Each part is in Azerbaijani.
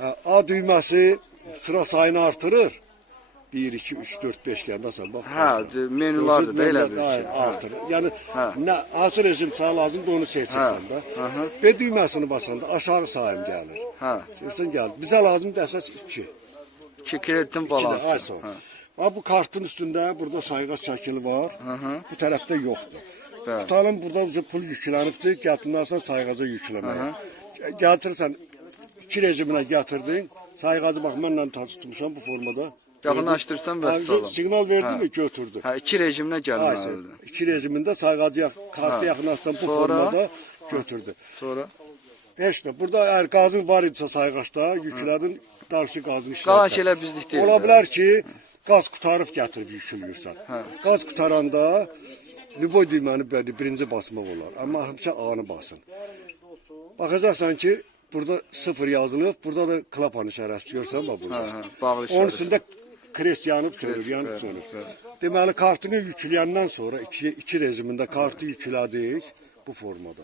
A düyməsi sıra sayını artırır. 1, 2, 3, 4, 5 gəlməsən bax. Menülərdir də elə bir şey. Artırır. Yəni nə hansı rejim sana lazımdır onu seçirsən də. B düyməsini basanda aşağı sayım gəlir. Seçsən gəlir. Bizə lazımdır əsas 2. 2 kreditin balansı. Bu kartın üstündə burada sayğac şəkili var. Bu tərəfdə yoxdur. Tutalım burada pul yüklənibdir. Gətirməsən sayğaca yükləməyə. Gətirirsən 2 rejiminə gətirdin. Sayğacı bax mənlə tutmuşam bu formada. Yaxınlaşdırsan vəssalam. Siqnal verdi mi götürdü. 2 rejiminə gəlməlidir. 2 rejimində sayğacı kartı yaxınlaşsan bu formada götürdü. Sonra heç nə. Burada əgər qazın var idisə sayğacda yüklədin, qarşı qazın işlətsən. qalan şeylər bizlik deyil. Ola bilər ki, qaz qutarıb gətirib yükləyirsən. Qaz qutaranda Lüboy düyməni birinci basmaq olar. Amma həmişə A-nı basın. Baxacaqsan ki, burada 0 yazılıb, burada da klapan işarəsi görsən bax burada. Bağlı işarəsi. Onun üstündə krest yanıb sönür, yanıb sönür. Deməli, kartını yükləyəndən sonra 2 rejimində kartı yüklədik bu formada.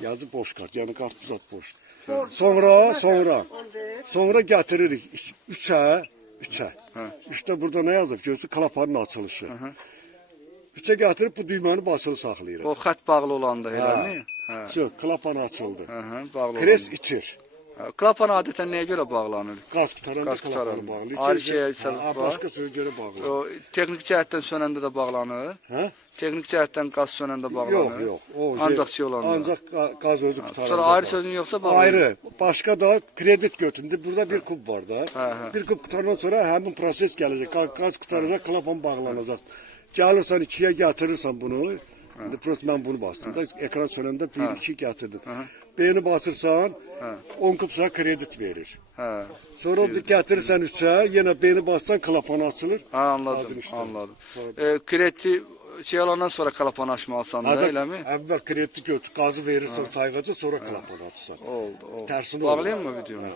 Yazı boş kart, yəni kart uzat boş. Sonra gətiririk 3'ə. 3'də burada nə yazıb? Görürsün klapanın açılışı. 3'ə gətirib bu düyməni basılı saxlayırıq. O xətt bağlı olanda eləmi? Yox, klapan açıldı. Bağlı. Krest itir. Klapan adətən nəyə görə bağlanır? Qaz qutaranda klapanı bağlı. Ayrı şeyə səbəb var. Başqa sözə görə bağlı. O texnik cəhətdən sönəndə də bağlanır. Texnik cəhətdən qaz sönəndə bağlanır. Yox. Ancaq şey olanda. Ancaq qaz özü qutaranda. Sonra ayrı sözün yoxsa bağlanır. Ayrı. Başqa da kredit götürdü. Burada bir kub var da. Bir kub qutandan sonra həmin proses gələcək. Qaz qutaracaq, klapan bağlanacaq. Gəlirsən 2'yə gətirirsən bunu. İndi prost mən bunu bastım da ekran sönəndə 1, 2 gətirdim. B'ni basırsan 10 kub sana kredit verir. Sonra gətirirsən 3'ə, yenə B'ni bassan klapan açılır. Anladım. Krediti şey alandan sonra klapan açmalısan da eləmi? Əvvəl krediti götür, qazı verirsən sayğaca, sonra klapan açsan. Oldu. Tərsini bağlayayım mı videonu?